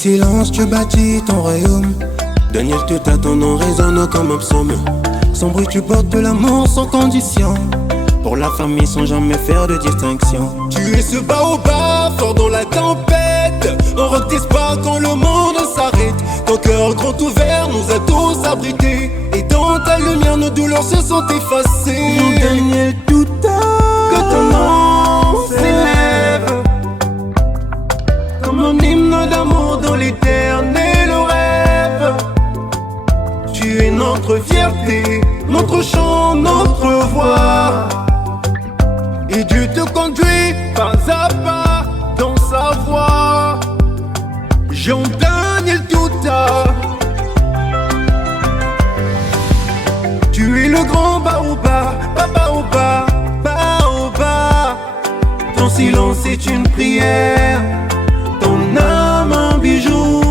silence, tu bâtis ton royaume. Daniel, tout à ton nom résonne comme un psaume. Sans bruit, tu portes de l'amour sans condition. Pour la famille sans jamais faire de distinction. Tu es ce baobab fort dans la tempête. Un roc d'espoir quand le monde s'arrête. Ton cœur grand ouvert nous a tous abrités. Et dans ta lumière nos douleurs se sont effacées. Daniel, tout à que ton nom s'élève comme un hymne d'amour dans l'éternel rêve. Tu es notre fierté, notre chant, notre voix. Et Dieu te conduit pas à pas dans sa voie. Jean-Daniel Touta, tu es le grand baobab, baobab, baobab. Ton silence est une prière, ton âme un bijou.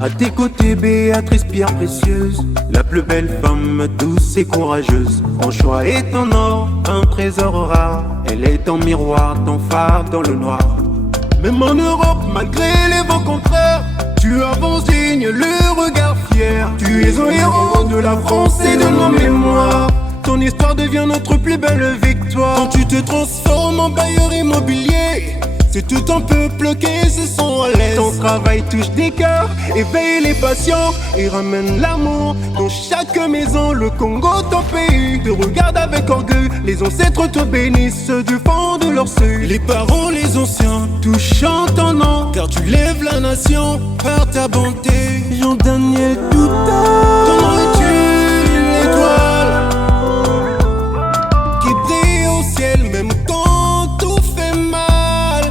À tes côtés, Béatrice, pierre précieuse, la plus belle femme douce et courageuse. Ton choix est ton or, un trésor rare. Elle est ton miroir, ton phare dans le noir. Même en Europe, malgré les vents contraires, tu avances digne, le regard fier. Tu es un héros de la France et de nos mémoires. Ton histoire devient notre plus belle victoire. Quand tu te transformes en bailleur immobilier, c'est tout un peuple qui se sent à l'aise. Ton travail touche des cœurs, éveille les passions et ramène l'amour dans chaque maison. Le Congo, ton pays, te regarde avec orgueil. Les ancêtres te bénissent du fond de leur seuil. Les parents, les anciens, tous chantent ton nom, car tu lèves la nation par ta bonté. Jean-Daniel Touta, ton nom est une étoile qui brille au ciel même quand tout fait mal.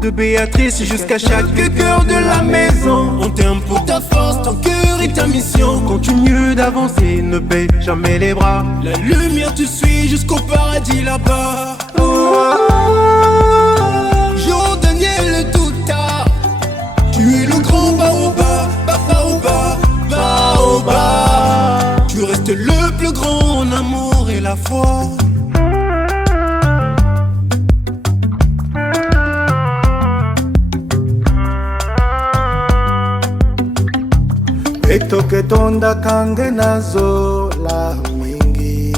De Béatrice jusqu'à chaque cœur de la maison, on t'aime pour ta force, ton cœur et ta mission. continue d'avancer, ne baisse jamais les bras. La lumière te suit jusqu'au paradis là-bas. Jean-Daniel Touta, tu es le grand baobab, baobab, baobab. Tu restes le plus grand en amour et la foi. etoke tonda kange nazo la mingi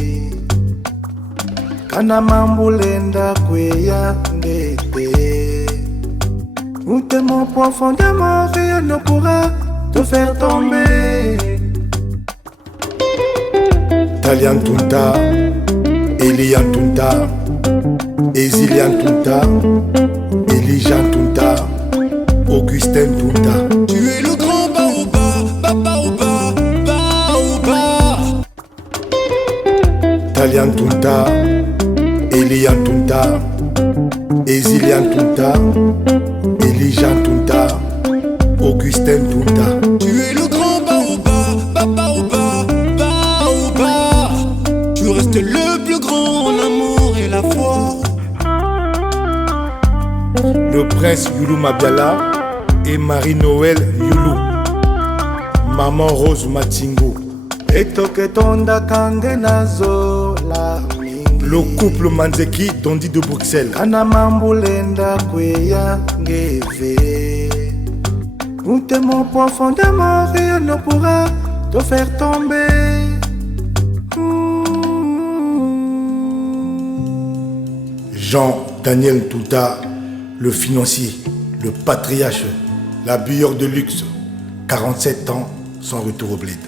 kana mambulenda kweya ndete. Où t'es mon profondément, rien ne pourra te faire tomber. Talian Touta, Elian Touta, Ezilian Touta, Elijan Touta, Augustin Touta. Tu es le grand baobab, baobab, baobab. Talian Touta, Elian Touta, Ezilian Touta, Elijan Touta, Augustin Touta. Tu es le grand baobab, baobab, baobab. Tu restes le plus grand en amour et la foi. Le prince Youlou Mabiala et Marie-Noël Youlou. Maman Rose Matingo. Etoke tonda kange nazo la mingi. Le couple Manzeki Dondi de Bruxelles. Kana mambulenda kweya ngeve. Où t'es mon profondément, rien ne pourra te faire tomber. Jean-Daniel Touta, le financier, le patriarche, l'habilleur de luxe, 47 ans sans retour au bled.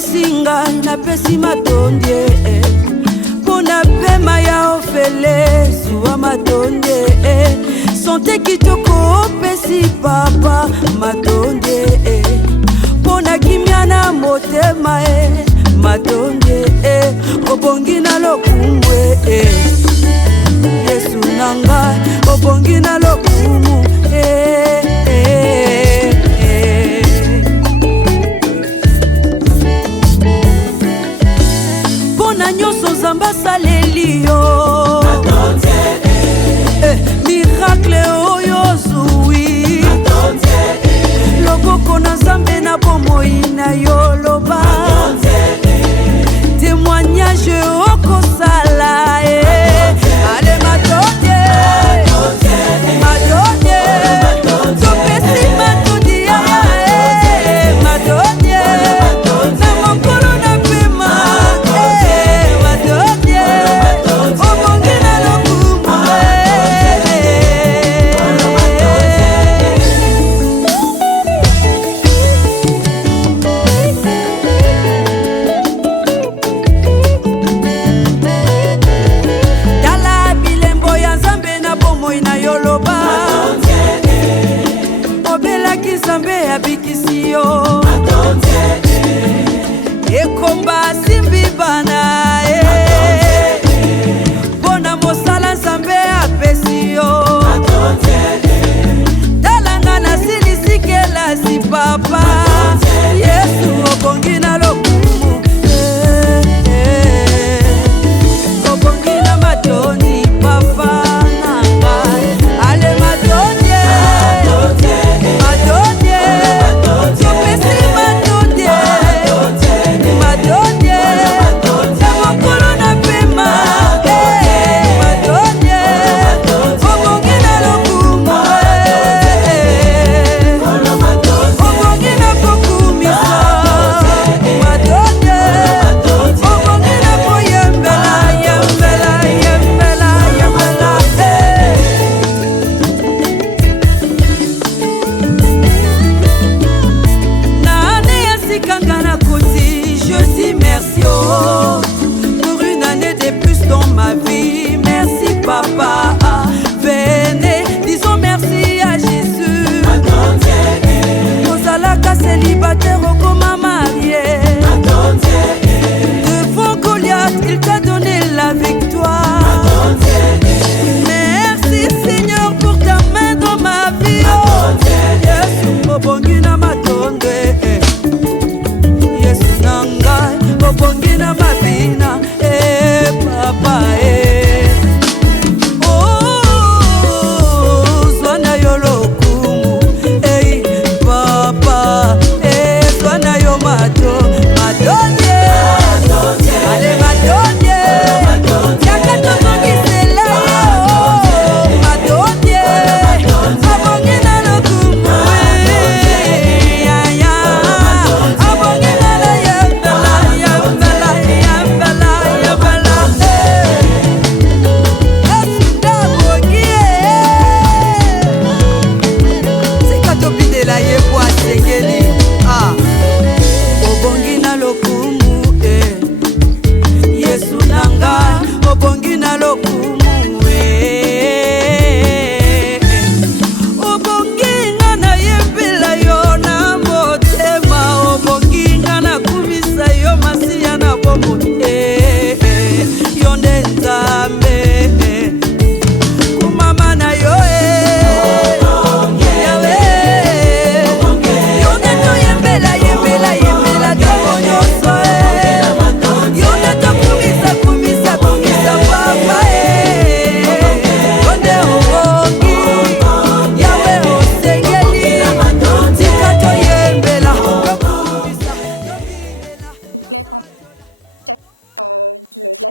Singa na pesi matonde pona pema ya ofele suwa matonde sonte kitoko pesi papa matonde pona kimia na motema matonde obongi na lokungwe Yesu nanga obongi na lokungu pona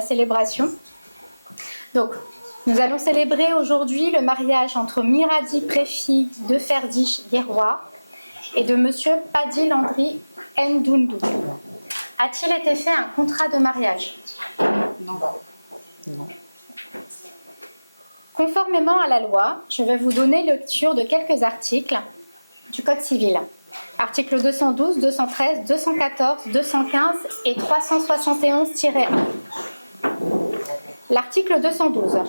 célébration. Donc, nous allons célébrer aujourd'hui le mariage entre Miradi Préfi de Ferdi Guerrois et de Monsieur Paddy Landry Ndundu. A-t-il été fait un contrat de mariage? Non. Conformément à la loi, je vais vous donner lecture de quelques articles du Code civil. Articles 212, 213, 214, 215 et 371-1. L'article 212.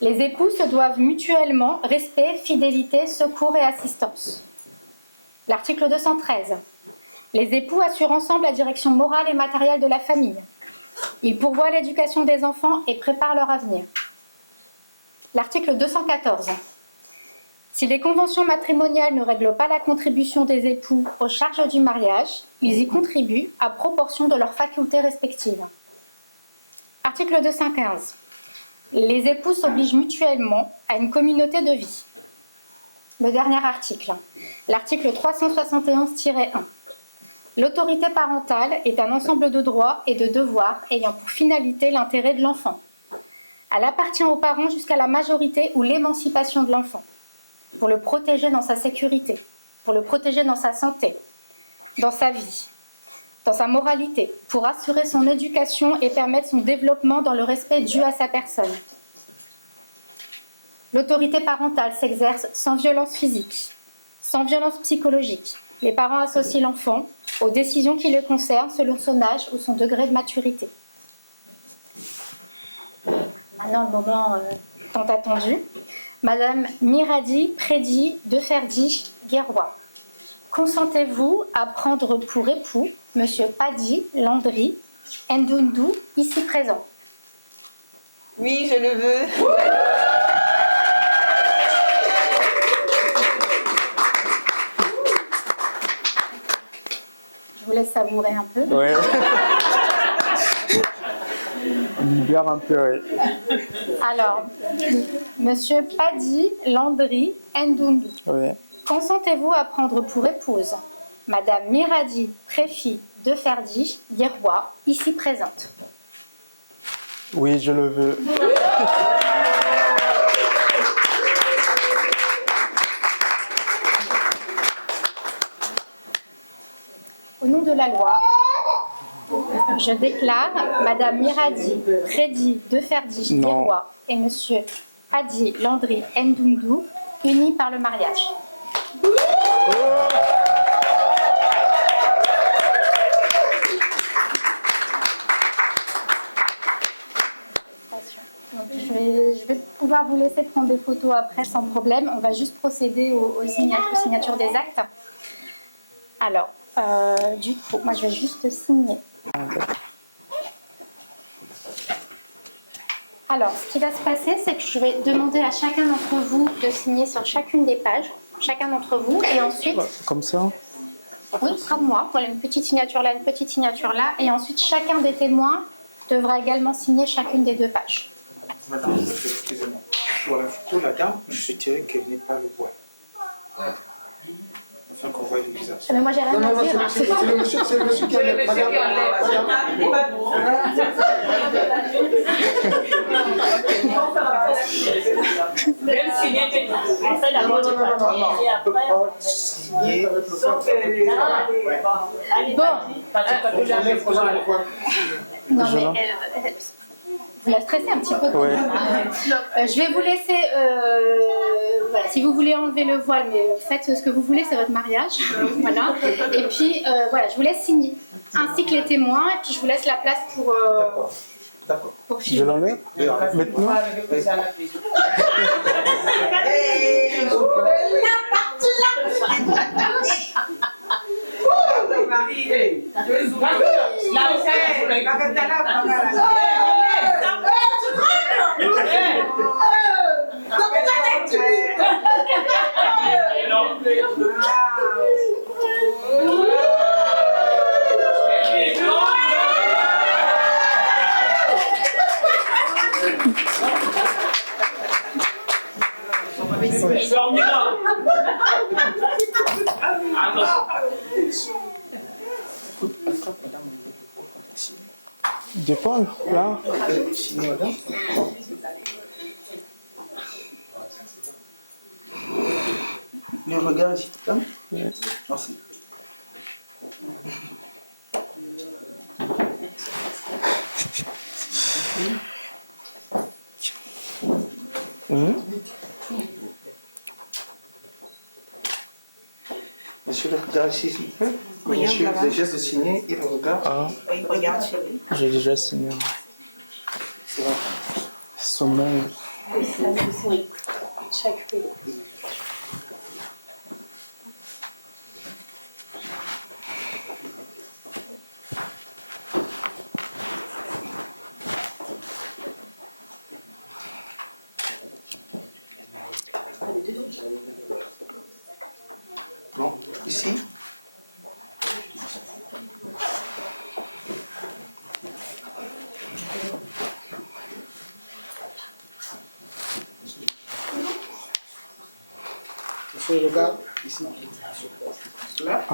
Les époux se doivent mutuellement respect, fidélité, secours et assistance. L'article 213. Les époux assurent ensemble la direction morale et matérielle de la famille. Ils pourvoient l'éducation des enfants et préparent leur avenir. L'article 214. Si les conventions matrimoniales ne règlent pas la contribution des époux aux charges du mariage, ils y contribuent à proportion de leurs facultés respectives. Article 215. Les époux s'obligent mutuellement à une communauté de vie. Le dernier article, l'article 371-1. L'autorité parentale est un ensemble de droits et de devoirs ayant pour finalité l'intérêt de l'enfant. Elle appartient aux parents jusqu'à la majorité ou l'émancipation de l'enfant, pour le protéger dans sa sécurité, pour le protéger dans sa santé, dans sa vie, dans sa moralité, pour assurer son éducation et permettre son développement dans le respect dû à sa personne. L'autorité parentale s'exerce sans violence physique, sans violence psychologique. Les parents associent l'enfant aux décisions qui le concernent selon son âge ou son degré de maturité. Maintenant, le moment tant attendu. Madame Miradi Prédi de Ferdi Guerrois, consentez-vous à prendre pour époux Monsieur Paddy Landry Ndundu, ici présent? Oui, je le veux. Je vous laisse savourer un peu. Ouais. Libère un peu, oui. Alors, Monsieur Paddy Landry Ndundu, Oui. consentez-vous à prendre pour épouse Madame Miradi Préfi de Ferdi Guerrois, ici présente? Oui, je le veux. Au nom de la loi, je déclare Madame Miradi Prédi de Ferdi Guerrois et Monsieur Paddy Landry Ndundu unis par le mariage. Donc, je vais pouvoir vous laisser prendre des photos après sans problème. On va juste procéder aux signatures des actes. Alors, du coup, moi je vais juste signer. Alors, ce qui va se passer, c'est que je vais demander à chacun d'entre vous de signer sur chacune des pages, chacun d'entre vous, et ensuite... Comme ça? Oui, comme moi. Voilà, une petite signature là, une petite signature là, et ensuite chacun des témoins devra également signer chacune des deux pages. Madame, excusez-moi. Sur la photo, la dame, je souhaiterais qu'elle n'ait pas le voile. Afin qu'on voit le visage. Mais moi j'ai rien à dire. C'est le monsieur qui enlève. Même signer, on fait la mode. Et après, Non mais vous la stressez un petit peu. Ouais. Je vais vous laisser, voilà, si vous voulez enlever le voile, mais faites ce que vous voulez, c'est votre mariage. Voilà. Et puis voilà, je vous laisse signer, ainsi que les témoins, et puis je vous laisse la place pour D'accord. Je l'enlève maintenant? d'épaule, là. Le regard ici, là. Oui. Merci. Monsieur, le regard ici, s'il vous plaît. Oui, Monsieur, là-bas. le geste de signer et le regard. Ah, Oui, regarde chérie. j'ai déjà signé. C'est bon. Sommeil. Oui, chaque pays. Bon, ici. Monsieur, regarde ici. Là.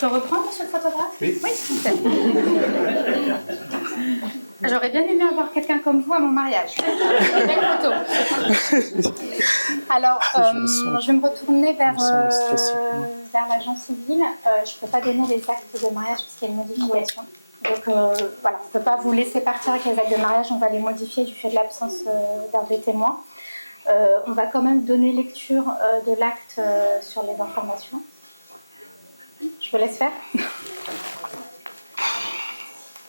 Je peux reprendre, monsieur le photographe? Oui. Oui, s'il vous plaît. J'aurais bien aimé avoir quelqu'un comme vous à mon mariage. Belle photo. Alors, je vais me retourner vers l'agent civil. Je ne peux pas donner les actes de mariage parce qu'il y a une modification. Donc voilà, on ne peut pas vous laisser partir avec les actes de mariage. On va les modifier du fait de l'absence d'un des témoins. On va quand même donner lecture de l'acte sur les informations. Je vous laisse faire.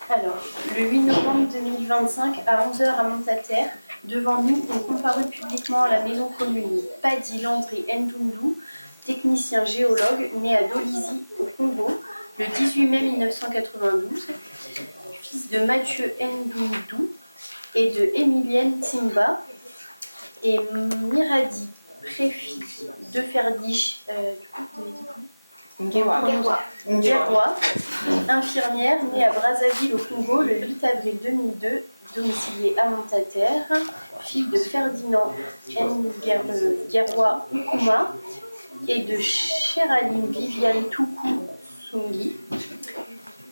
Alors, le 8 novembre 2025, à 11h à Montataire, devant nous, ont comparu publiquement à la maison commune Paddy Landry Ndundu, technicien géologue né à Dolisie, au Congo, le 18 mai 1992, fils de Mathieu Ndundu et de Emilienne Timba, et Miradi Préfi de Ferdiche, Nguerwa, infirmière née à Brazzaville au Congo le 8 avril 2002, domiciliée à Montataire, fille de Ferdinand Nguerwa Ukuma et de Cheraline Viviane Toukou Sungi.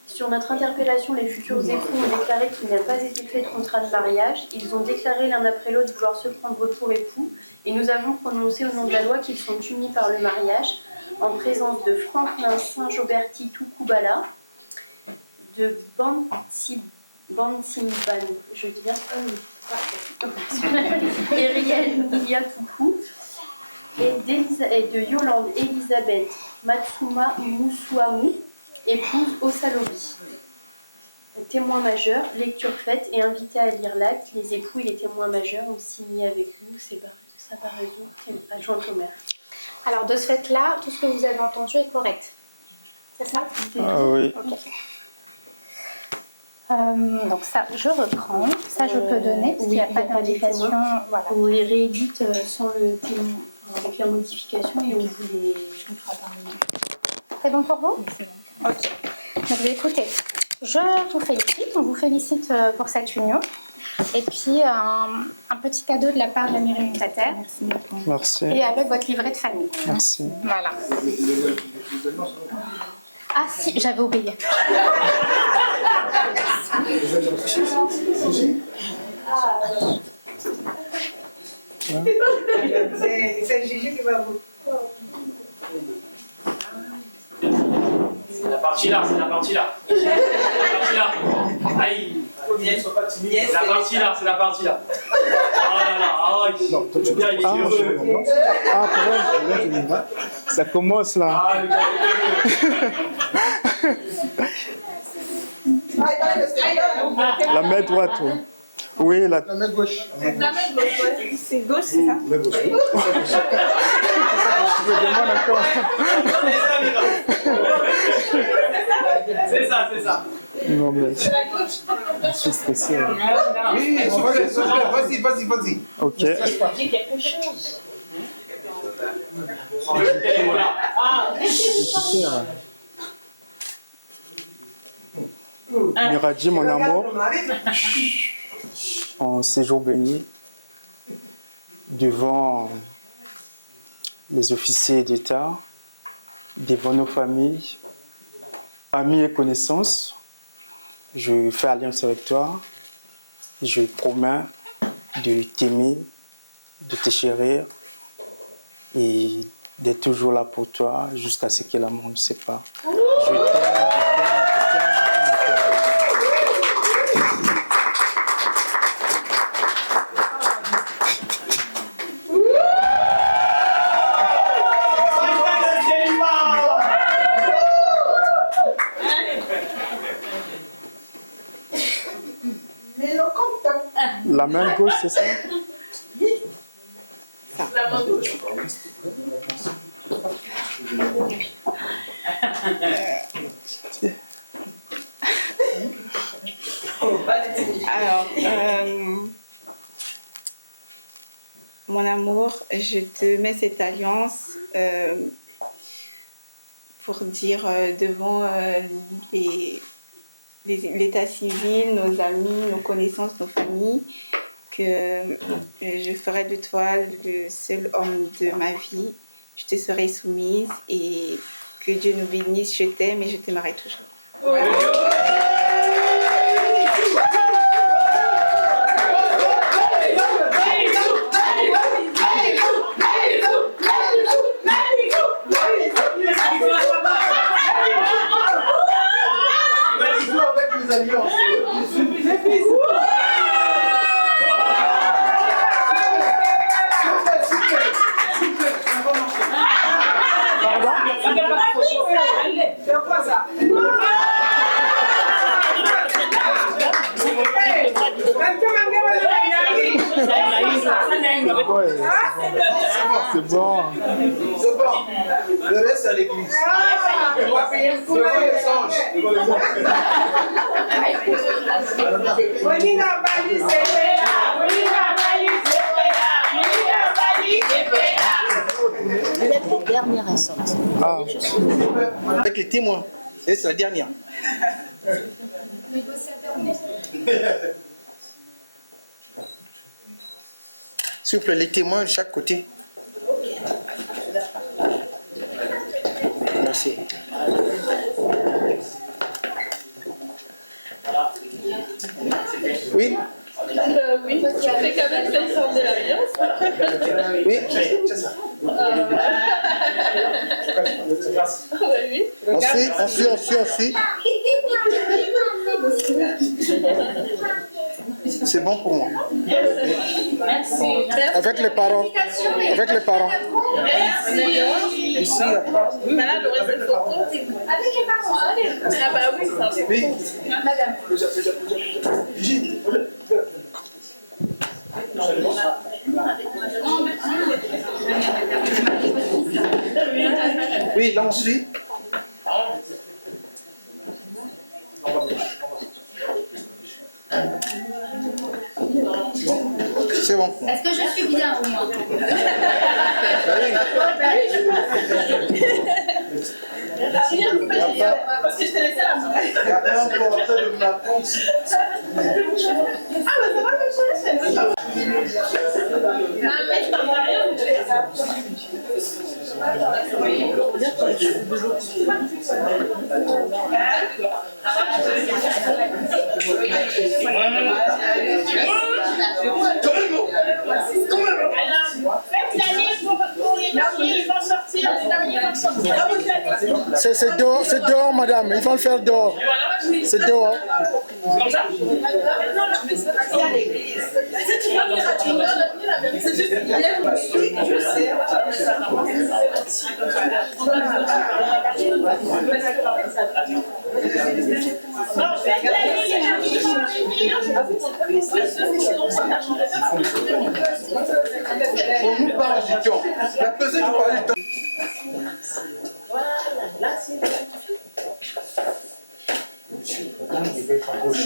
Sur notre interpellation, les futurs époux ont déclaré qu'il n'a pas été fait de contrat de mariage. Ils ont déclaré l'un après l'autre vouloir se prendre pour époux et nous avons prononcé au nom de la loi qu'ils sont unis par le mariage en présence de Franklin Saint-Joberti Toukoubala, de Bansimban, je dis bien Eriel Nilia Toukou, et de Yolande Elisabeth Matsuma Mousouamou, épouse Osalobi. Témoin majeur, lecture faite et invité à lire l'acte. Les époux et les témoins majeurs ont signé avec nous Sabarazo, adjointe au maire. Alors, de ce fait-là, tout ce que vous avez entendu est correct. C'est ça? Ah oui. Ok. Donc ça, je reprends. Ça, je peux donner, parce qu'il n'y a pas d'indication. Voilà. On les réédite sans le témoin, avec la modification, et on vous les fera parler. C'est bon pour vous? Oui, c'est bon. Ok. Donc, écoutez, je vous félicite. On vous félicite pour cette union. Et puis, un petit cadeau de la part de la mairie Montataire. Merci beaucoup. Merci. Et avec votre livret de famille. Merci. Voilà. Ah si, j'avais oublié. C'est Gigi qui va vous. C'est la partie là, c'est la partie là. C'est la partie là. Aïe. Ils sont pas timides. C'est la partie là, c'est la partie là. Oh là là, oh, il est bien, il est heureux. Ah, pardon. Ça commence là. Ah, le gars, il est heureux. La main droite. Oui. Oui, la La main gauche. C'est gauche, c'est ça? La gauche. Je demande encore. C'est ça, c'est ça. Non, mais je suis stressé. Hein. Oui, vas-y. Ok. Dis quelque chose. Super. Miradji, mon amour, en séjour béni, devant les officiers d'État, devant nos familles, amis et connaissances, je fais alliance avec toi. Je promets de t'aimer, de te chérir et d'être toujours là pour toi jusqu'à ce que l'amour ne sépare. Je t'aime. La main gauche, c'est ça? La main gauche. Alors, mon amour, je te mets cette alliance pour dire devant l'état civil, nos amis, nos connaissances, nos familles, que je ferai de toi le seul homme de ma vie. Je te serai soumise et que Dieu nous bénisse. Je t'aime et je t'aimerai toujours. C'est bon. Le reste à l'église. On va payer le coup les anges. La dernière instant. Ah. Avec les témoins. C'est la dernière. S'il vous plaît, les témoins de chaque côté. Merci. Oui. Oui, parce qu'il fait quand même cette sorte de l'alliance. Oui. Oui. Ensuite. C'est bon pour moi. Merci. Avec les parents. Avec les parents. Ici, Voilà le reste de photos. Avec les parents. Ah bah oui, ça. Oui. Madame. Oui, là on suit. C'est bon. Est-ce que je suis bien au moins? Parce que je te laissais la main. Il n'y a pas encore de ma pense. Ah bah ça va comme ça. Ah mais je t'en rien. Faites la liste pour les mariés, ils vont sortir, les mariés vont sortir. C'est dehors, madame. Il faut le faire dehors. C'est dehors. Comme ça? Non, mais c'est pas à l'église. Si tu vas venir à Trinidad, la vérité, c'est juste hier, je sais. Non, faites la liste, les mariés vont venir. On nous parle du temps. La pesée nous parle du temps. Voilà, là c'est bon. Madame, il va être à gauche.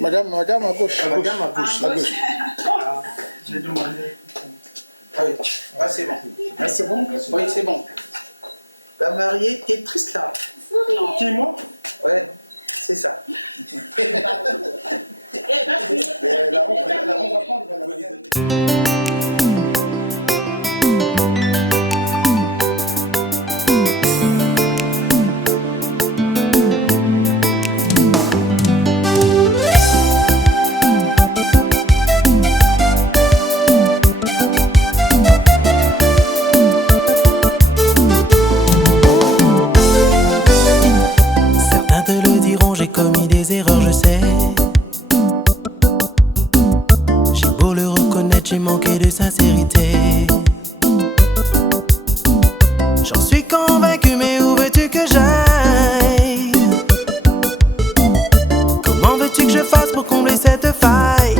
Madame à gauche. Madame à gauche. À gauche. J'ai demandé. Oui, ah, c'est bon. Ah, c'est bon? Oui, c'est bon. La mariée, t'es triste là. Qui, moi? Ouais, c'est ça. Là, on va prendre la mariée. J'ai manqué de sincérité. J'en suis convaincu, mais où veux-tu que j'aille? Comment veux-tu que je fasse pour combler cette faille?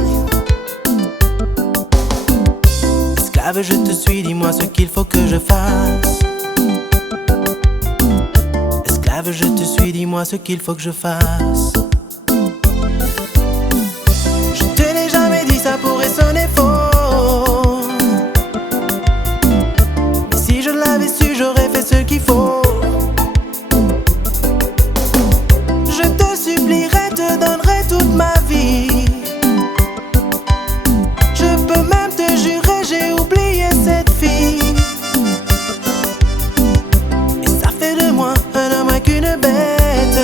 Esclave, je te suis, dis-moi ce qu'il faut que je fasse. Esclave, je te suis, dis-moi ce qu'il faut que je fasse. Je te l'ai jamais dit, ça pourrait sonner faux. J'aurais fait ce qu'il faut. Je te supplierai, te donnerai toute ma vie. Je peux même te jurer, j'ai oublié cette fille. Et ça fait de moi un homme avec une bête.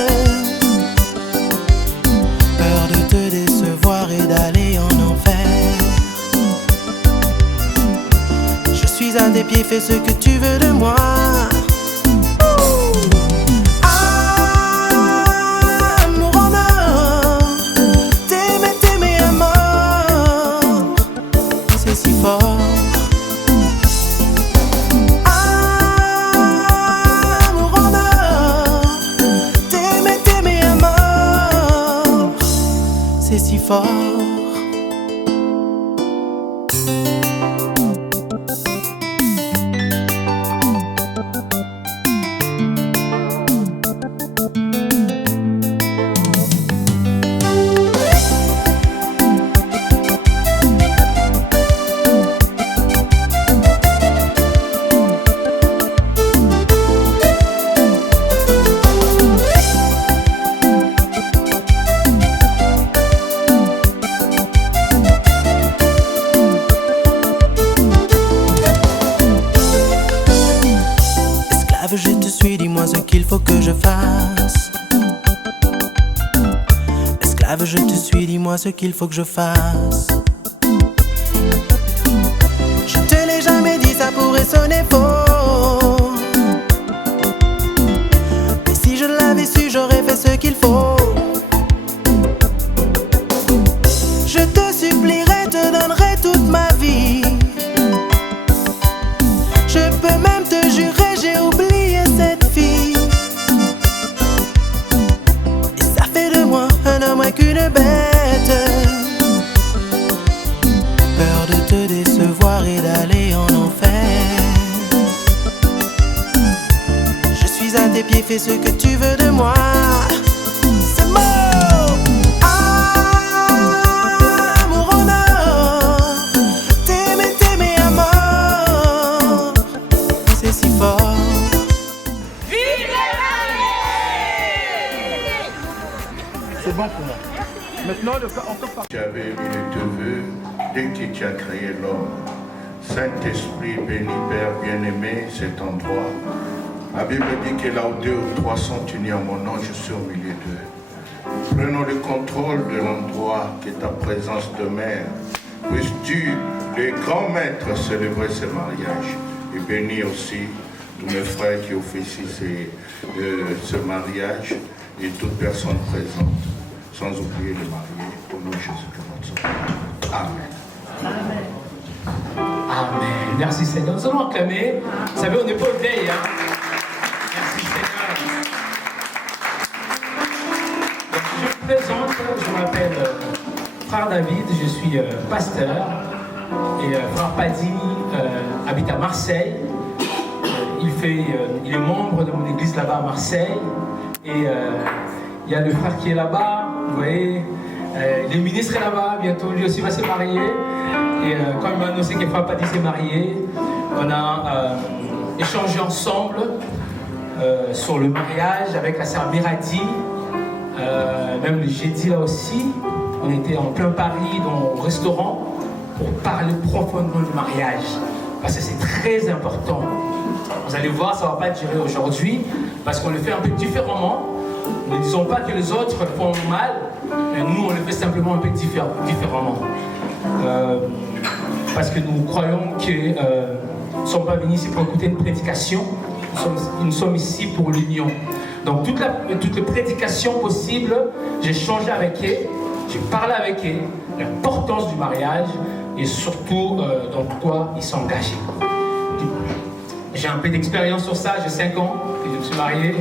Peur de te décevoir et d'aller en enfer. Je suis à tes pieds, fais ce que tu veux de moi. Amour en or, t'aimer, t'aimer à mort, c'est si fort. Amour en or, t'aimer, t'aimer à mort, c'est si fort. Je te suis, dis-moi ce qu'il faut que je fasse. Esclave, je te suis, dis-moi ce qu'il faut que je fasse. Je te l'ai jamais dit, ça pourrait sonner faux. Mais si je l'avais su, j'aurais fait ce qu'il faut. Je te supplierai, te donnerai toute ma vie. Je peux même te jurer, j'ai oublié cette fille. Et ça fait de moi un homme avec une bête. Peur de te décevoir et d'aller en enfer. Je suis à tes pieds, fais ce que tu veux de moi. C'est mort. Amour en or, t'aimer, t'aimer à mort, c'est si fort. C'est bon pour moi. Maintenant, on peut partir. Tu avais mis tes voeux dès que tu as créé l'homme. Saint-Esprit, béni Père bien-aimé, cet endroit. La Bible dit que là où 2 ou 3 sont unis en mon nom, je suis au milieu d'eux. Prenons le contrôle de l'endroit que ta présence demeure. Puisses-tu, le grand maître, célébrer ce mariage et bénir aussi tous mes frères qui officient ce mariage et toute personne présente, sans oublier le marié, au nom de Jésus-Christ notre Sauveur. Amen. Amen. Amen. Merci Seigneur. Nous allons acclamer. Vous savez, on n'est pas au deuil, hein. Merci Seigneur. Donc, je me présente, je m'appelle Frère David, je suis pasteur. Et Frère Padini habite à Marseille. Il il est membre de mon église là-bas à Marseille. Et il y a le frère qui est là-bas, vous voyez. Le ministre est là-bas, bientôt lui aussi va se marier. Et comme il m'a annoncé qu'il ne fera pas dit s'est marié, on a échangé ensemble sur le mariage avec la sœur Miradi. Même le jeudi là aussi, on était en plein Paris dans le restaurant pour parler profondément du mariage. Parce que c'est très important. Vous allez voir, ça ne va pas durer aujourd'hui parce qu'on le fait un peu différemment. Ne disons pas que les autres font mal, mais nous on le fait simplement un peu différemment. Parce que nous croyons que nous ne sommes pas venus ici pour écouter une prédication, nous sommes ici pour l'union. Donc toutes les prédications possibles, j'ai changé avec eux, j'ai parlé avec eux, l'importance du mariage et surtout dans quoi ils sont engagés. J'ai un peu d'expérience sur ça, j'ai 5 ans et je me suis marié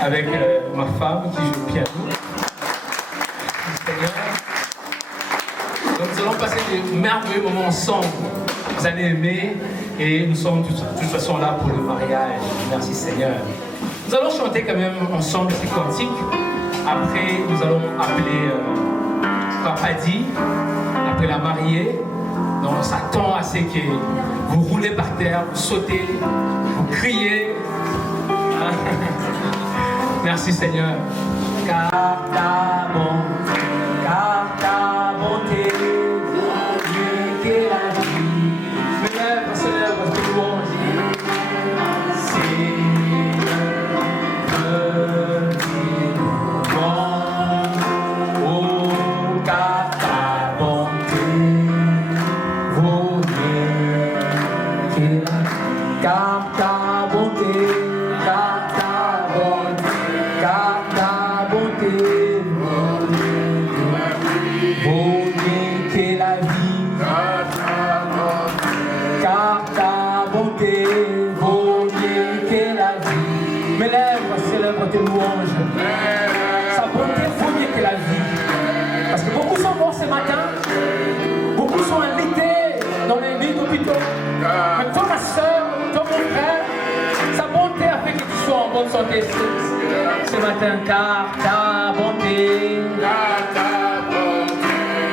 avec ma femme qui joue au piano. Donc nous allons passer de merveilleux moments ensemble. Vous allez aimer et nous sommes de toute façon là pour le mariage. Merci Seigneur. Nous allons chanter quand même ensemble ces cantiques. Après, nous allons appeler Papadi, après la mariée. Donc on s'attend à ce que vous roulez par terre, vous sautez, vous criez. Merci Seigneur. Car ta bonté, Dieu qui est la vie. Mes lèvres célèbrent tes louanges. Tes louanges. Sa bonté vaut mieux que la vie. Parce que beaucoup sont morts ce matin, beaucoup sont invités dans les lits d'hôpitaux. Mais toi, ma soeur, toi, mon frère, sa bonté a fait que tu sois en bonne santé ce matin. Car ta bonté,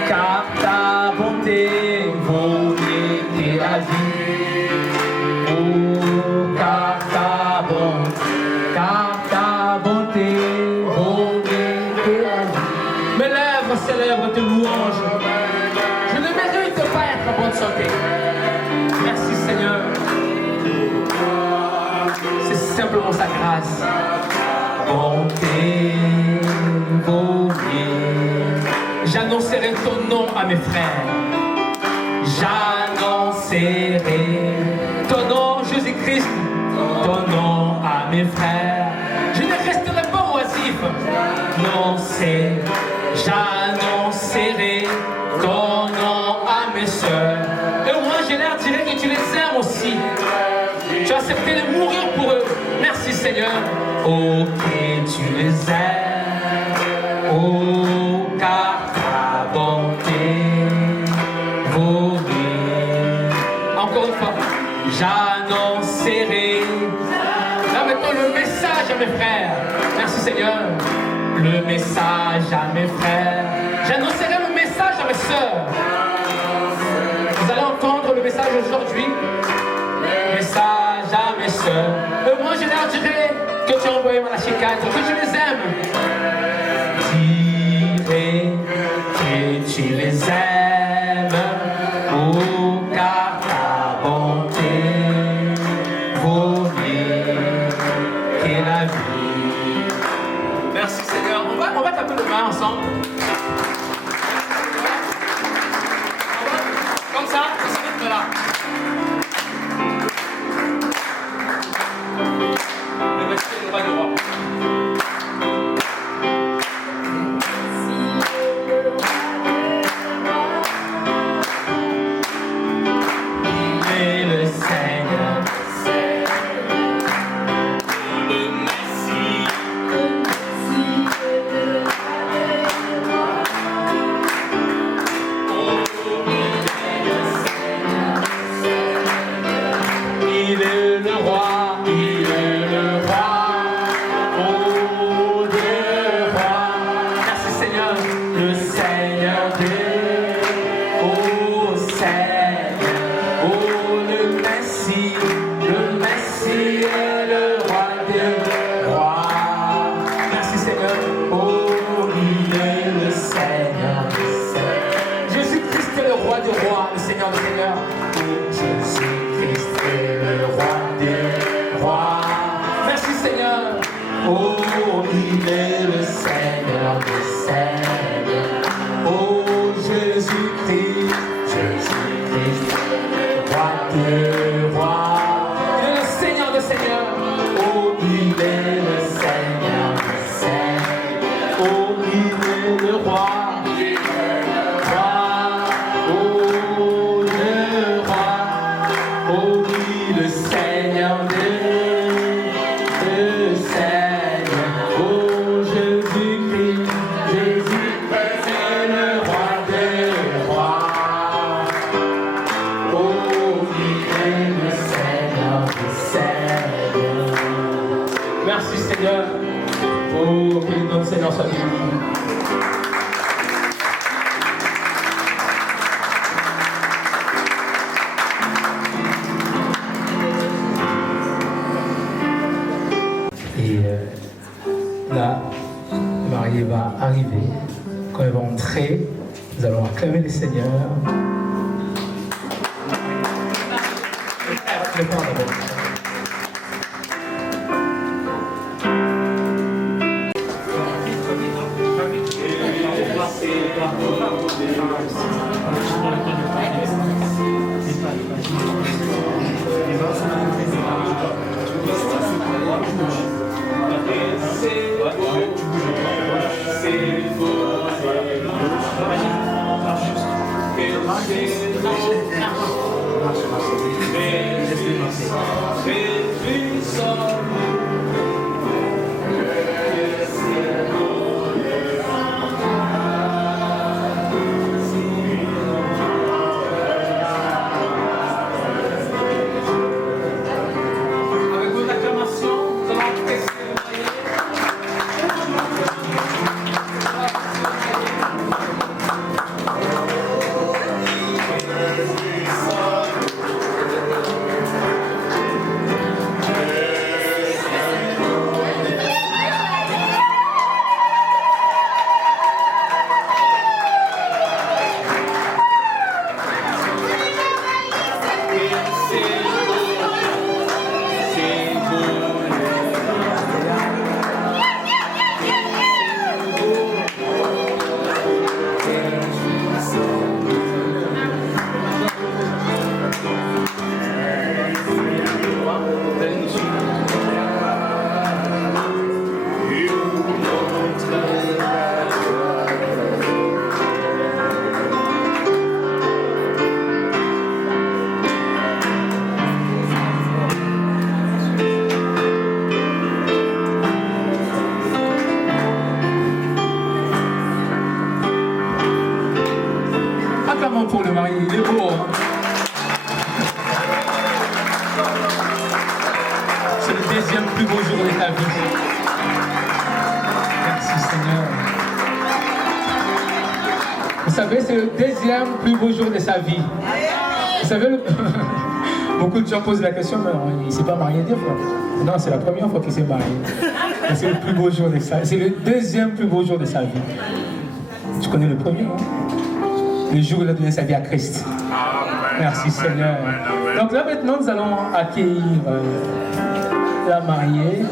car ta bonté vaut mieux que la vie. Oh, car ta bonté. Car ta bonté vaut mieux que la vie. Mes lèvres célèbrent tes louanges. Je ne mérite pas être en bonne santé. Merci Seigneur. C'est simplement sa grâce. Bonté vaut mieux. J'annoncerai ton nom à mes frères. J'annoncerai ton nom, Jésus-Christ. Ton nom à mes frères. Je ne resterai pas oisif. Non, j'annoncerai ton nom à mes soeurs. Et moi, je leur dirai que tu les aimes aussi. Tu as accepté de mourir pour eux. Merci Seigneur. Oh, que tu les aimes. Oh, car ta bonté vaut mieux. Encore une fois, j'annoncerai. Là maintenant le message à mes frères. Merci Seigneur. Le message à mes frères. J'annoncerai le message à mes sœurs. Vous allez entendre le message aujourd'hui. Message à mes sœurs. Et moi je leur dirai que tu as envoyé ma chicane, que je les aime. Dirai que tu les aimes. Oh, car ta bonté vaut mieux que la vie. Merci Seigneur. On va taper les mains ensemble. Comme ça, ce rythme-là. Remerciez le roi du roi. le Seigneur Dieu, oh Seigneur, oh le Messie est le roi des rois. Merci Seigneur, oh il est le Seigneur des Seigneurs. Jésus-Christ est le roi des rois, le Seigneur des Seigneurs. Jésus-Christ est le roi des rois. Merci Seigneur, oh il est le Seigneur des Seigneurs. Oh Jésus-Christ, Jésus-Christ, roi des rois. Il est le Seigneur des Seigneurs. Oh il est le Seigneur des Seigneurs. Oh il est le roi. Merci Seigneur. Oh, que le nom du Seigneur soit béni. Et là, le marié va arriver. Quand il va entrer, nous allons acclamer le Seigneur. Le temps d'abord. Pour le mari, il est beau. C'est le deuxième plus beau jour de ta vie. Merci Seigneur. Vous savez, c'est le deuxième plus beau jour de sa vie. Vous savez, beaucoup de gens posent la question, mais il ne s'est pas marié deux fois. Non, c'est la première fois qu'il s'est marié. C'est le plus beau jour de sa vie. C'est le deuxième plus beau jour de sa vie. Tu connais le premier, non? Le jour où il a donné sa vie à Christ. Merci Seigneur. Donc là maintenant nous allons accueillir la mariée.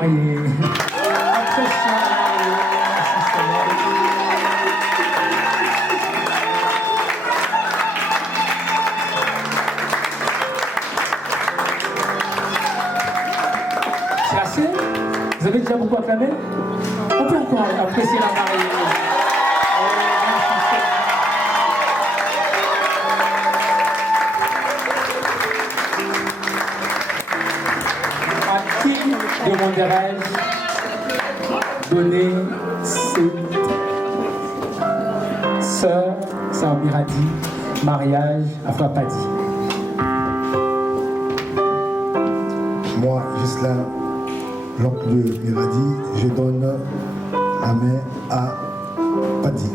mariés. C'est assez? Vous avez déjà beaucoup acclamé? On peut encore apprécier la mariée. À qui demanderais-je donner sœur Miradi, mariage à Frère Paddy? Moi, Gislain, l'oncle de Miradi, je donne la main à Paddy.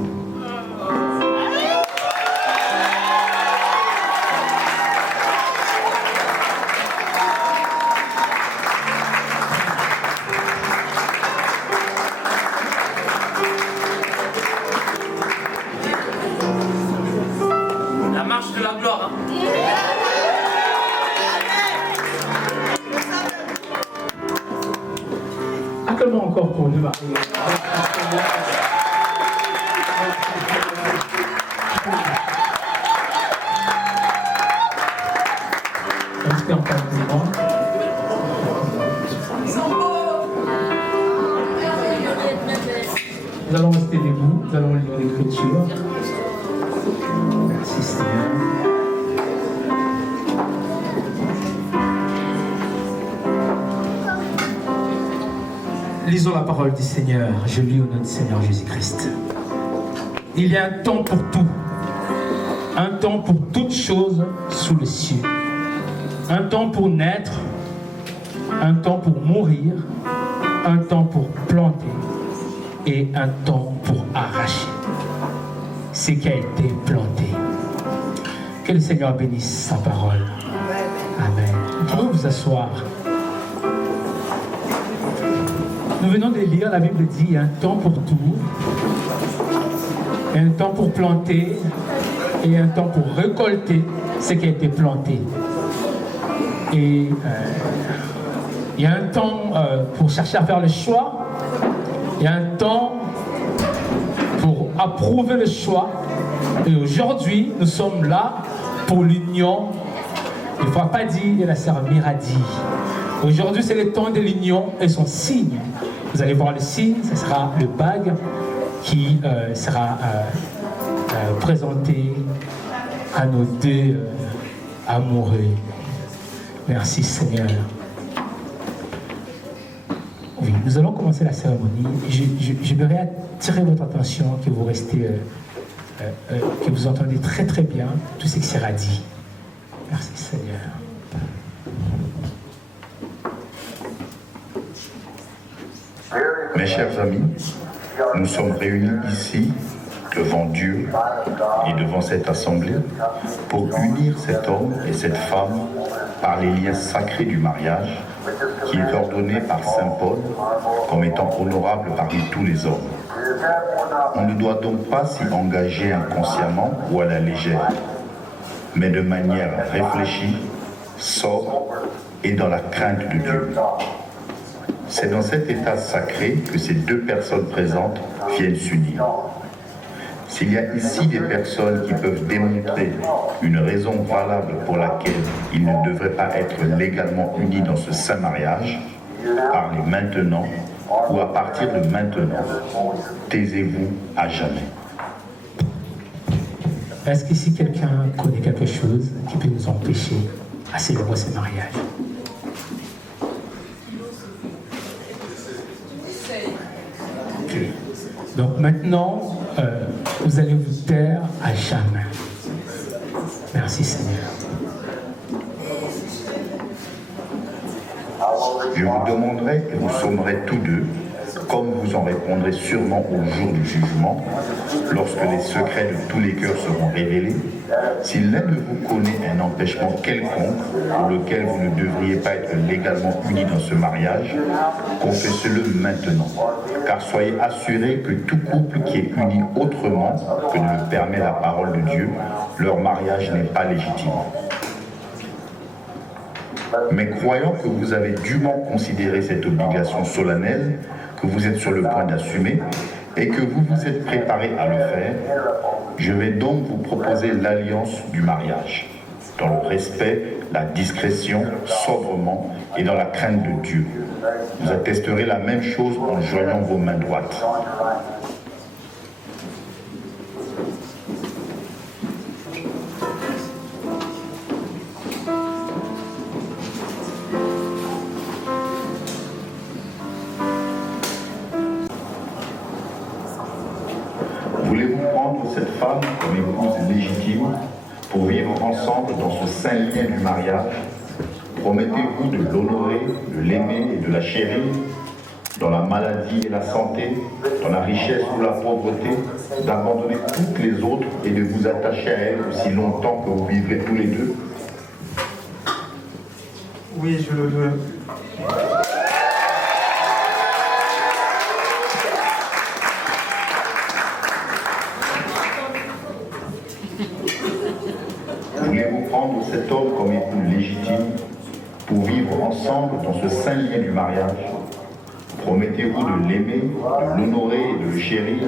La marche de la gloire, hein. Acclamons encore pour le marié. J'espère pas que c'est bon. Nous allons rester debout, nous allons lire l'écriture. Merci Seigneur. Lisons la parole du Seigneur. Je lis au nom du Seigneur Jésus-Christ. Il y a un temps pour tout, un temps pour toutes choses sous le ciel, un temps pour naître, un temps pour mourir, un temps pour planter et un temps pour arracher ce qui a été planté. Que le Seigneur bénisse sa parole. Amen. Vous pouvez vous asseoir. Nous venons de lire, la Bible dit, il y a un temps pour tout, il y a un temps pour planter et il y a un temps pour récolter ce qui a été planté. Et il y a un temps pour chercher à faire le choix, il y a un temps pour approuver le choix. Et aujourd'hui, nous sommes là pour l'union du frère Paddy et la sœur Miradi. Aujourd'hui, c'est le temps de l'union et son signe. Vous allez voir le signe, ce sera le bague qui sera présenté à nos deux amoureux. Merci Seigneur. Oui, nous allons commencer la cérémonie. Je voudrais attirer votre attention, que vous restez, que vous entendez très très bien tout ce qui sera dit. Merci Seigneur. Mes chers amis, nous sommes réunis ici devant Dieu et devant cette assemblée pour unir cet homme et cette femme par les liens sacrés du mariage qui est ordonné par Saint Paul comme étant honorable parmi tous les hommes. On ne doit donc pas s'y engager inconsciemment ou à la légère, mais de manière réfléchie, sobre et dans la crainte de Dieu. C'est dans cet état sacré que ces deux personnes présentes viennent s'unir. S'il y a ici des personnes qui peuvent démontrer une raison valable pour laquelle ils ne devraient pas être légalement unis dans ce saint mariage, parlez maintenant ou à partir de maintenant, taisez-vous à jamais. Est-ce qu'ici quelqu'un connaît quelque chose qui peut nous empêcher à célébrer ce mariage? Donc maintenant, vous allez vous taire à jamais. Merci Seigneur. Je vous demanderai et vous sommerez tous deux, comme vous en répondrez sûrement au jour du jugement, lorsque les secrets de tous les cœurs seront révélés, si l'un de vous connaît un empêchement quelconque pour lequel vous ne devriez pas être légalement unis dans ce mariage, confessez-le maintenant, car soyez assurés que tout couple qui est uni autrement que ne le permet la parole de Dieu, leur mariage n'est pas légitime. Mais croyant que vous avez dûment considéré cette obligation solennelle que vous êtes sur le point d'assumer et que vous vous êtes préparé à le faire, je vais donc vous proposer l'alliance du mariage, dans le respect, la discrétion, sobrement et dans la crainte de Dieu. Vous attesterez la même chose en joignant vos mains droites. Voulez-vous prendre cette femme comme épouse légitime pour vivre ensemble dans ce saint lien du mariage? Promettez-vous de l'honorer, de l'aimer et de la chérir dans la maladie et la santé, dans la richesse ou la pauvreté, d'abandonner toutes les autres et de vous attacher à elle aussi longtemps que vous vivrez tous les deux? Oui, je le veux. Voulez-vous prendre cet homme comme époux légitime pour vivre ensemble dans ce saint lien du mariage? Promettez-vous de l'aimer, de l'honorer et de le chérir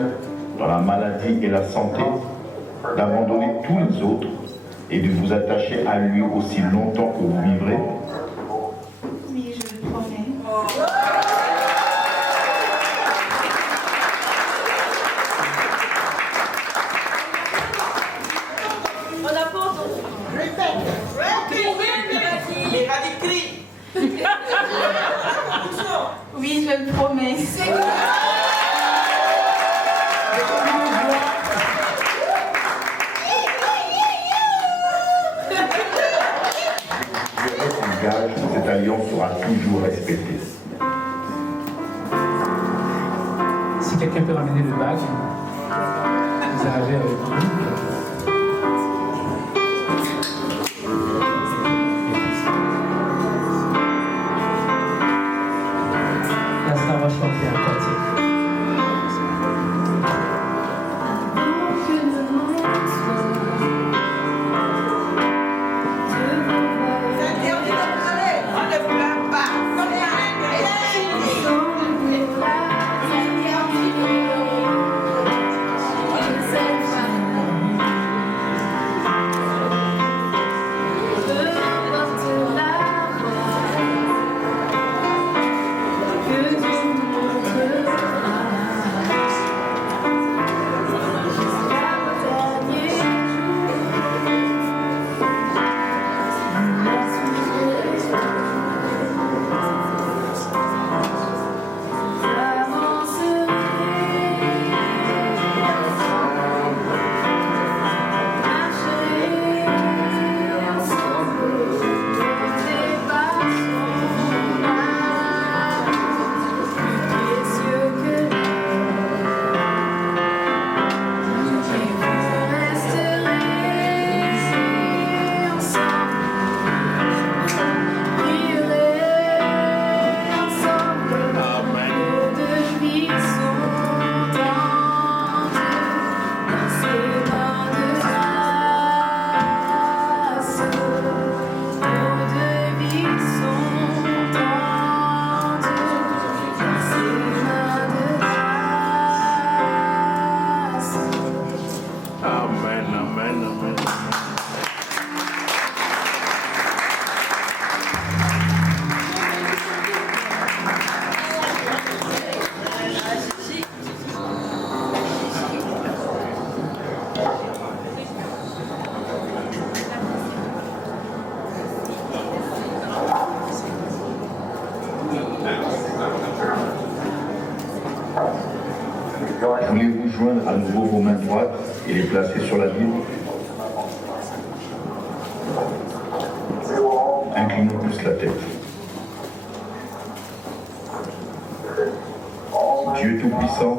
dans la maladie et la santé, d'abandonner tous les autres et de vous attacher à lui aussi longtemps que vous vivrez? Oui, je le promets. Oui, je le promets. Cette alliance sera toujours respectée. Si quelqu'un peut ramener le badge, vous avez avec vous. Là, ça va chanter à côté. Voulez-vous joindre à nouveau vos mains droites et les placer sur la Bible? Inclinons plus la tête. Dieu Tout-Puissant,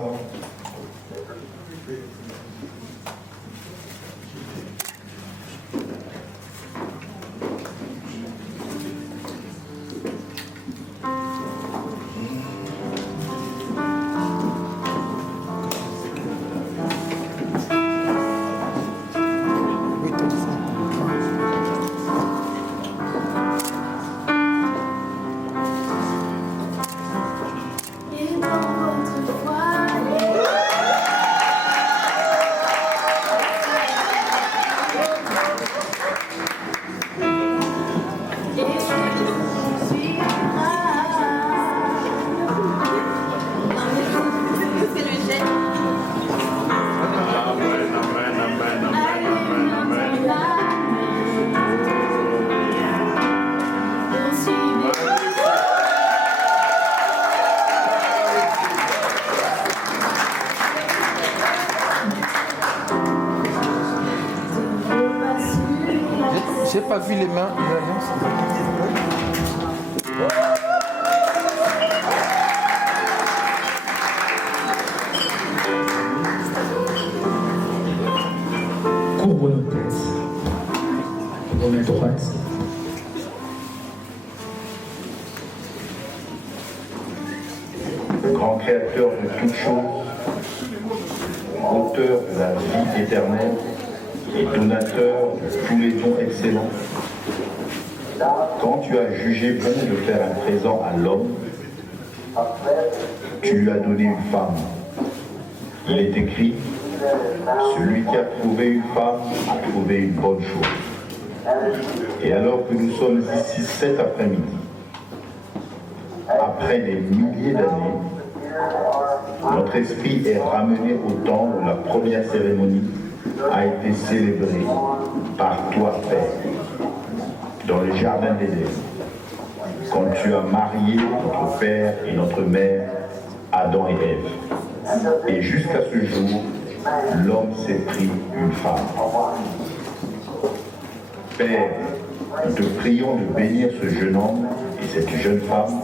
les mains. Courbe nos têtes. Dans la droite. Grand créateur de toutes choses, auteur de la vie éternelle et donateur de tous les dons excellents, quand tu as jugé bon de faire un présent à l'homme, tu lui as donné une femme. Il est écrit, celui qui a trouvé une femme a trouvé une bonne chose. Et alors que nous sommes ici cet après-midi, après des milliers d'années, notre esprit est ramené au temps où la première cérémonie a été célébrée par toi, Père, dans le jardin d'Éden, quand tu as marié notre Père et notre Mère, Adam et Ève. Et jusqu'à ce jour, l'homme s'est pris une femme. Père, nous te prions de bénir ce jeune homme et cette jeune femme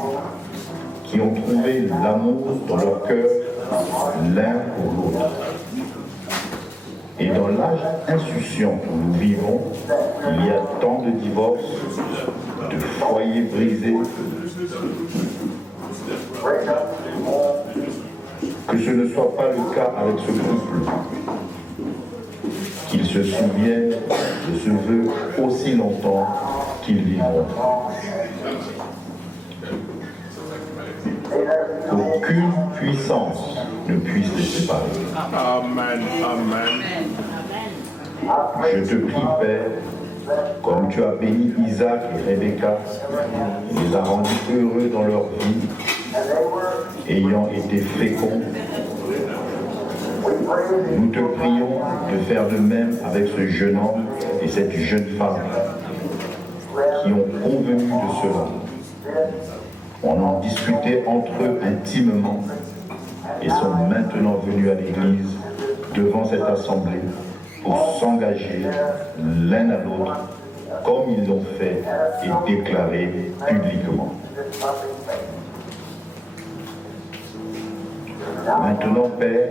qui ont trouvé l'amour dans leur cœur l'un pour l'autre. Et dans l'âge insouciant où nous vivons, il y a tant de divorces, de foyers brisés, que ce ne soit pas le cas avec ce couple, qu'ils se souviennent de ce vœu aussi longtemps qu'ils vivront. Aucune puissance ne puisse les séparer. Amen, amen. Je te prie, Père, comme tu as béni Isaac et Rebecca, les as rendus heureux dans leur vie, ayant été féconds. Nous te prions de faire de même avec ce jeune homme et cette jeune femme qui ont convenu de cela. On en discutait entre eux intimement et sont maintenant venus à l'église devant cette assemblée pour s'engager l'un à l'autre comme ils l'ont fait et déclaré publiquement. Maintenant, Père,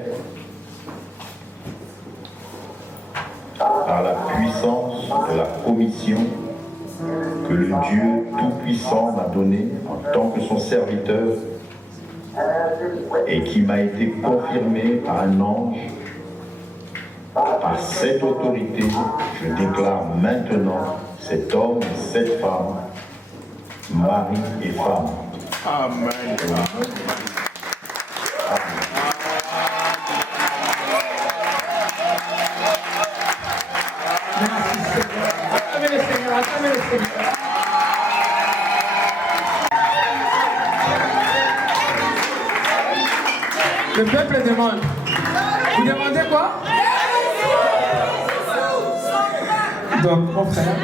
par la puissance de la commission que le Dieu Tout-Puissant m'a donnée en tant que son serviteur et qui m'a été confirmée par un ange, par cette autorité, je déclare maintenant cet homme et cette femme, mari et femme. Amen. Le peuple demande. Vous demandez quoi? Donc, mon frère.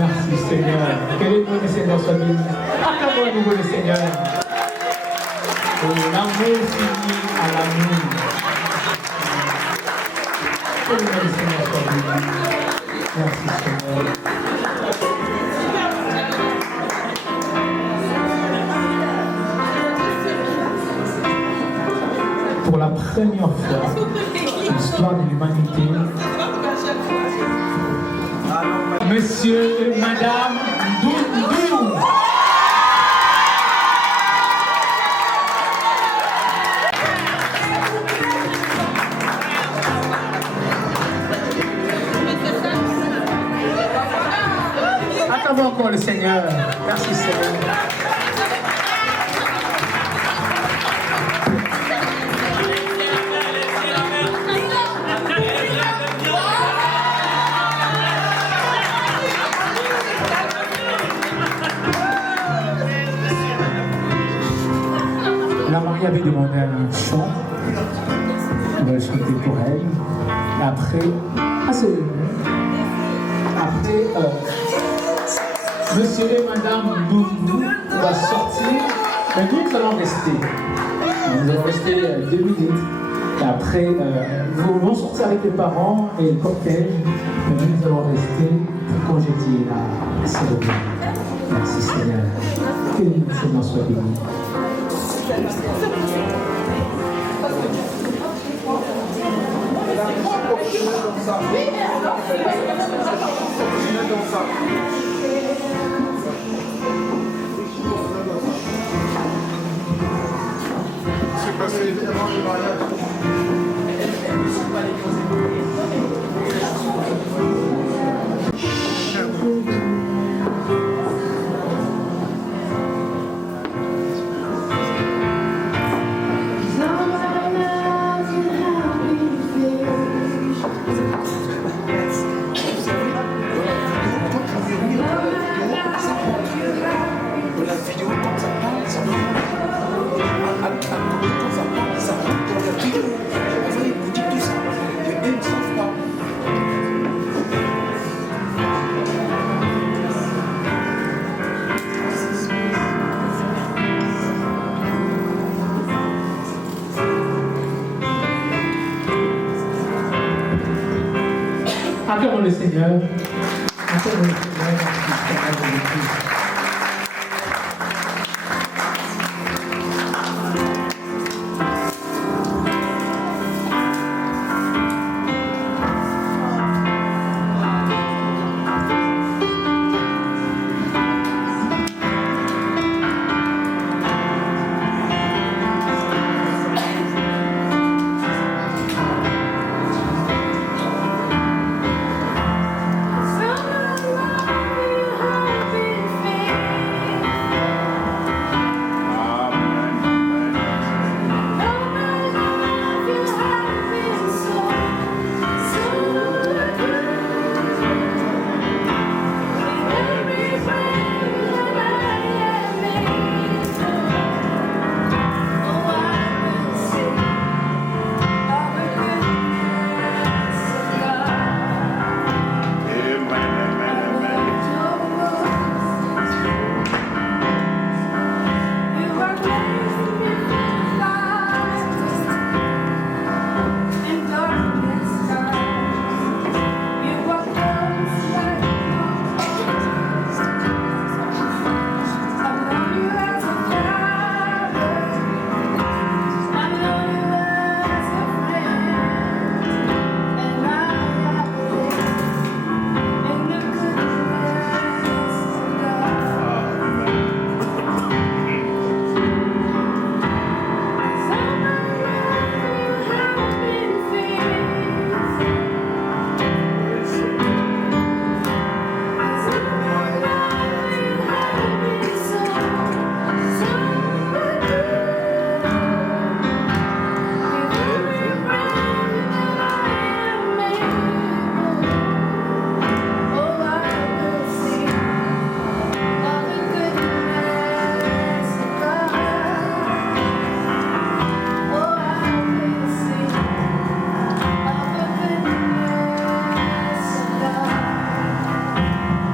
Merci Seigneur. Que le nom du Seigneur soit béni. Acclamons à nouveau le Seigneur. L'amour s'unit à l'amour. Que le nom du Seigneur soit béni. Merci Seigneur. Pour la première fois dans l'histoire de l'humanité, Monsieur et Madame Doudou. Acclamons encore le Seigneur. Merci Seigneur. La mariée avait demandé un chant. On va le chanter pour elle. Et après, Monsieur et Madame Doudou va sortir, mais nous allons rester. Nous allons rester 2 minutes. Et après, nous allons sortir avec les parents et le cocktail. Mais nous allons rester pour congédier la cérémonie. Merci Seigneur. Que le Seigneur soit béni. C'est passé avant le mariage. Acclamons le Seigneur. Acclamons le Seigneur.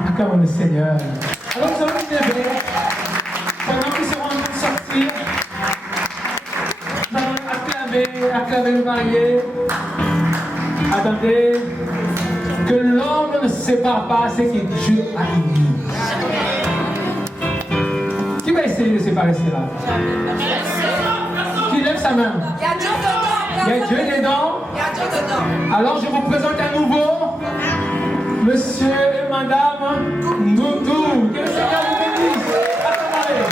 Acclamons le Seigneur. Alors nous allons nous lever. Pendant qu'ils seront en train de sortir, nous allons acclamer le marié. Attendez. Que l'homme ne se sépare pas, c'est que Dieu a uni. Qui va essayer de séparer cela? Qui lève sa main? Il y a Dieu dedans. Alors je vous présente à nouveau Monsieur et Madame Doudou. Que le Seigneur vous bénisse. Attendez.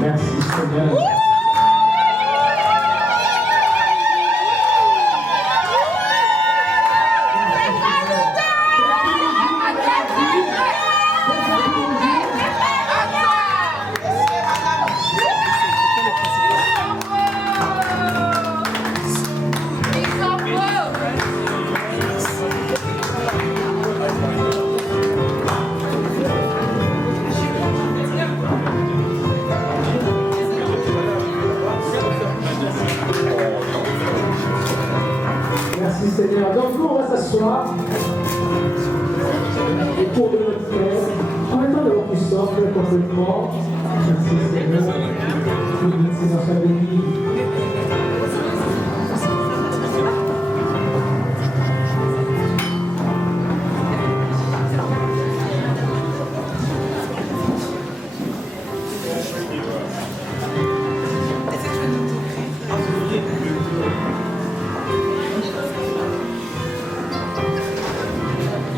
Merci Seigneur. Merci Seigneur. Donc nous on va s'asseoir autour de notre frère. En même temps d'avoir qu'il sorte complètement. Merci Seigneur. Seigneur soit béni.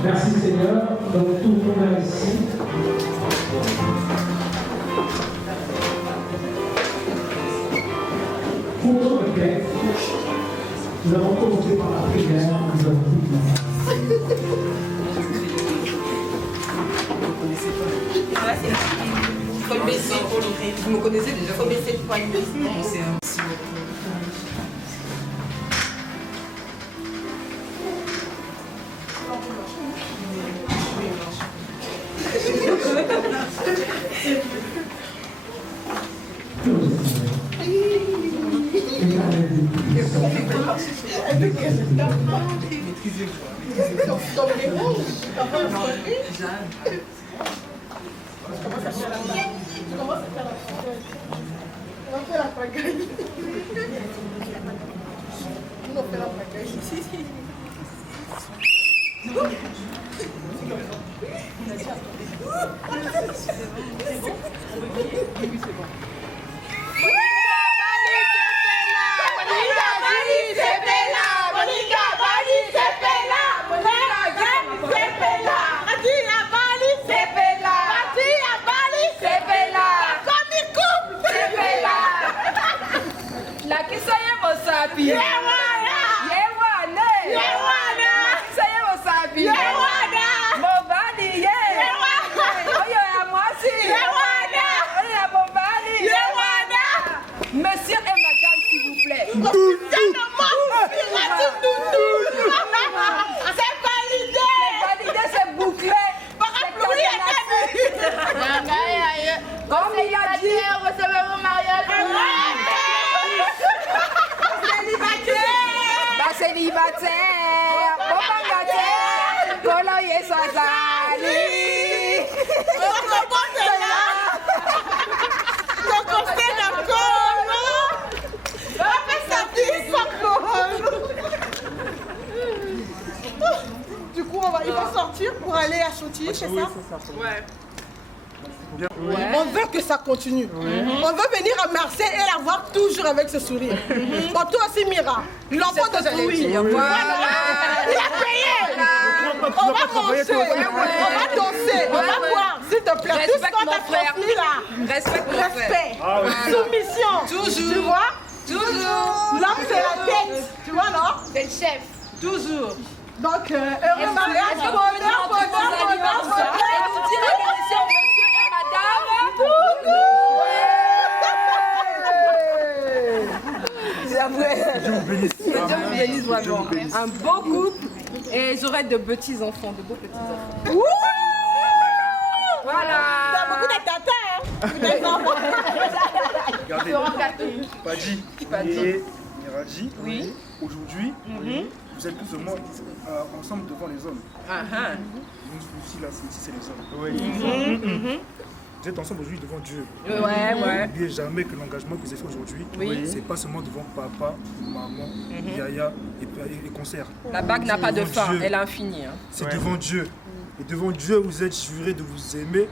Merci Seigneur, donc tout le monde ici. Pour notre fête, nous avons commencé par la prière, nous avons tout Vous me connaissez déjà. Faut baisser le point de vue. Monsieur et madame, s'il vous plaît. C'est validé. C'est validé, c'est bouclé. Comme il a dit, recevez vos mariages. Célibataire. Célibataire. Koloye Sazali. Du coup, il va sortir pour aller à Chantilly, c'est ça? Ouais. On veut que ça continue. On veut venir à Marseille et la voir toujours avec ce sourire. Pour toi aussi, Mira. L'enfant de Louis. Voilà. Il a payé. On va manger. On va danser. On va boire. S'il te plaît. Respecte tout ce qu'on t'a transmis là. Respecte mon frère. Respect. Soumission. Toujours. Tu vois? Toujours. L'homme, c'est la tête. Tu vois, non? C'est le chef. Toujours. Donc, heureux mariage. Bonheur. Dieu vous bénisse vraiment. Un beau couple et j'aurai de petits enfants, de beaux petits enfants. Voilà. T'as beaucoup de tatas, hein? Des enfants. Regardez, Padi et Miraji. Oui. aujourd'hui, vous êtes plus ou moins ensemble devant les hommes. Nous aussi, là, ici, c'est les hommes. Vous êtes ensemble aujourd'hui devant Dieu. N'oubliez jamais que l'engagement que vous avez fait aujourd'hui, c'est pas seulement devant papa, maman, yaya et concert. La bague n'a pas de fin, elle est infinie. Hein. C'est devant Dieu. Et devant Dieu, vous êtes juré de vous aimer,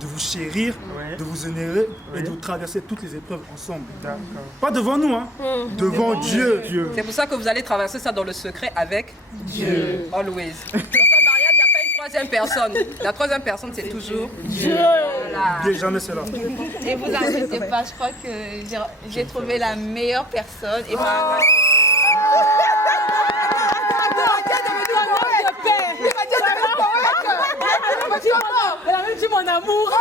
de vous chérir, de vous honorer et de traverser toutes les épreuves ensemble. Pas devant nous, hein. Devant Dieu. C'est pour ça que vous allez traverser ça dans le secret avec Dieu. Always. Dans un mariage, il n'y a pas une troisième personne. La troisième personne, c'est toujours Dieu. N'oubliez jamais cela. Et vous inquiétez pas, je crois que j'ai trouvé la meilleure personne. Et elle a même dit mon amour.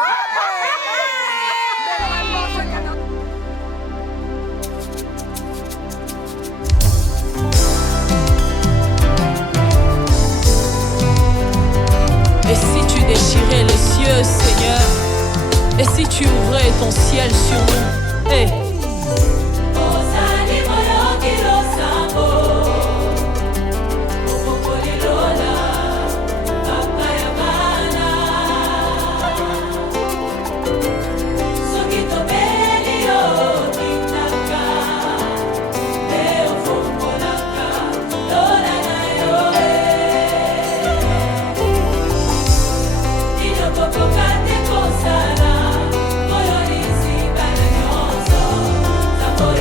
Et si tu déchirais les cieux, Seigneur, et si tu ouvrais ton ciel sur nous, hey. Oh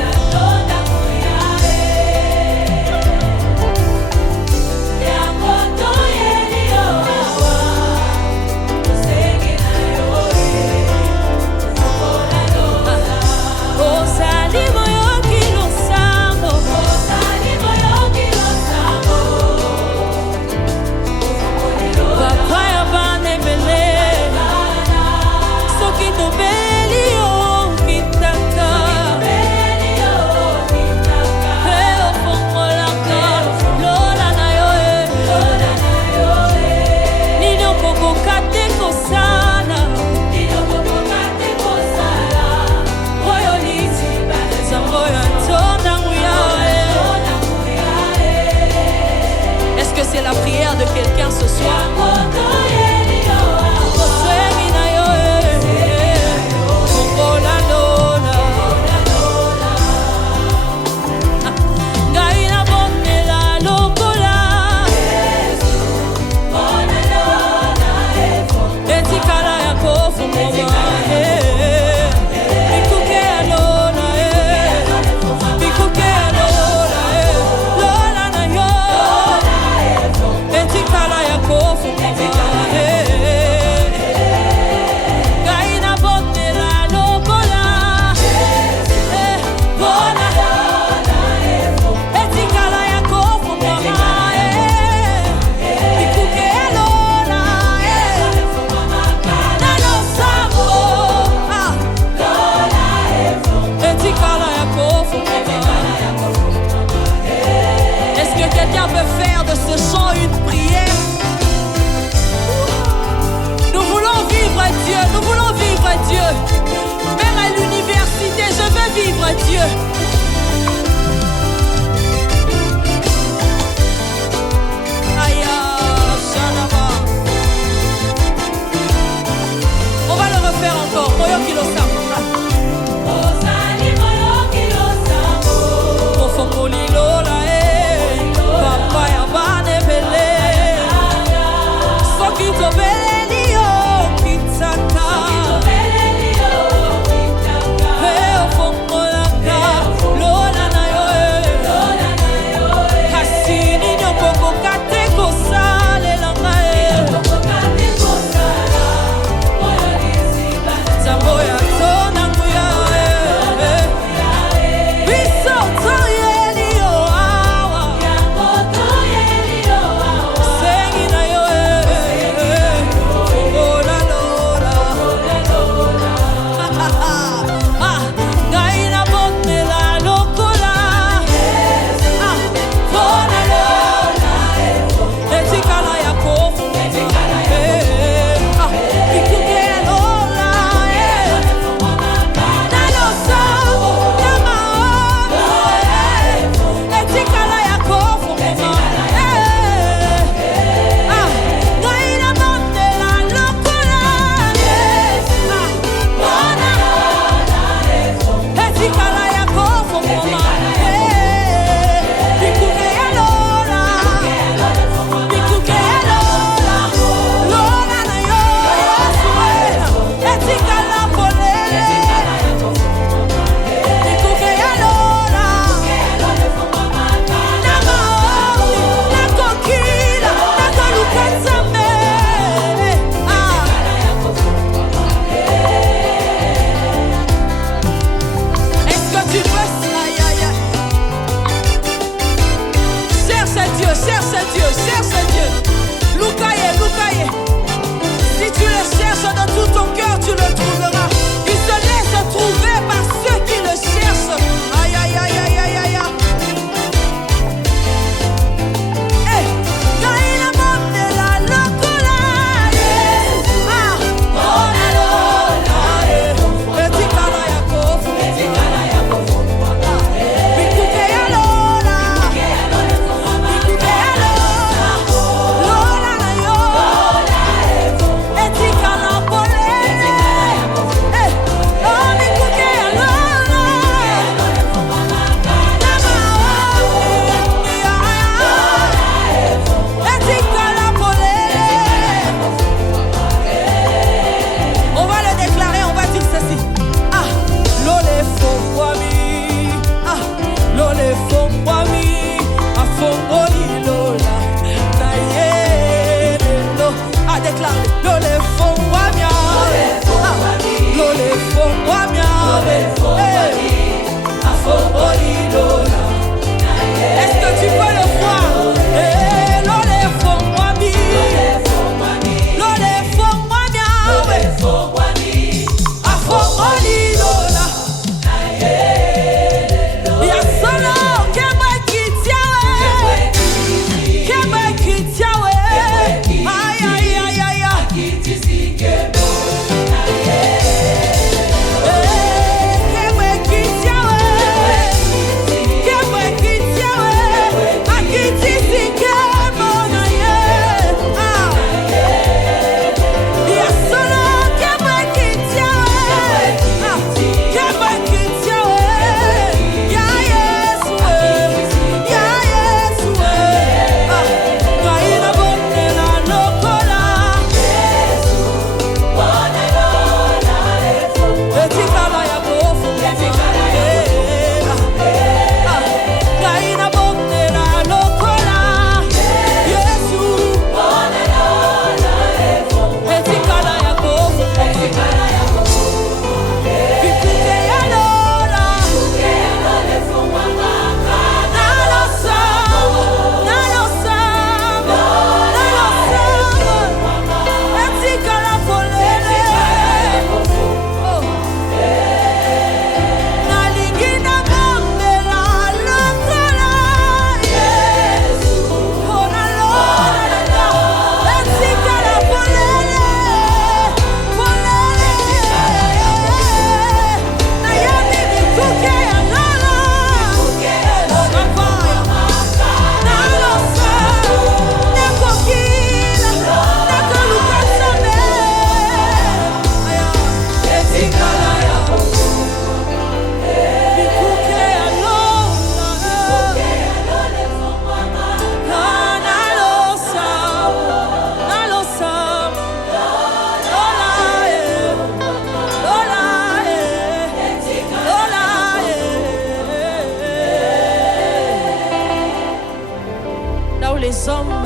les hommes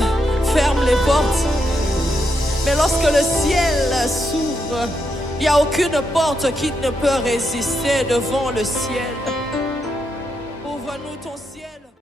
ferment les portes. Mais lorsque le ciel s'ouvre, il n'y a aucune porte qui ne peut résister devant le ciel.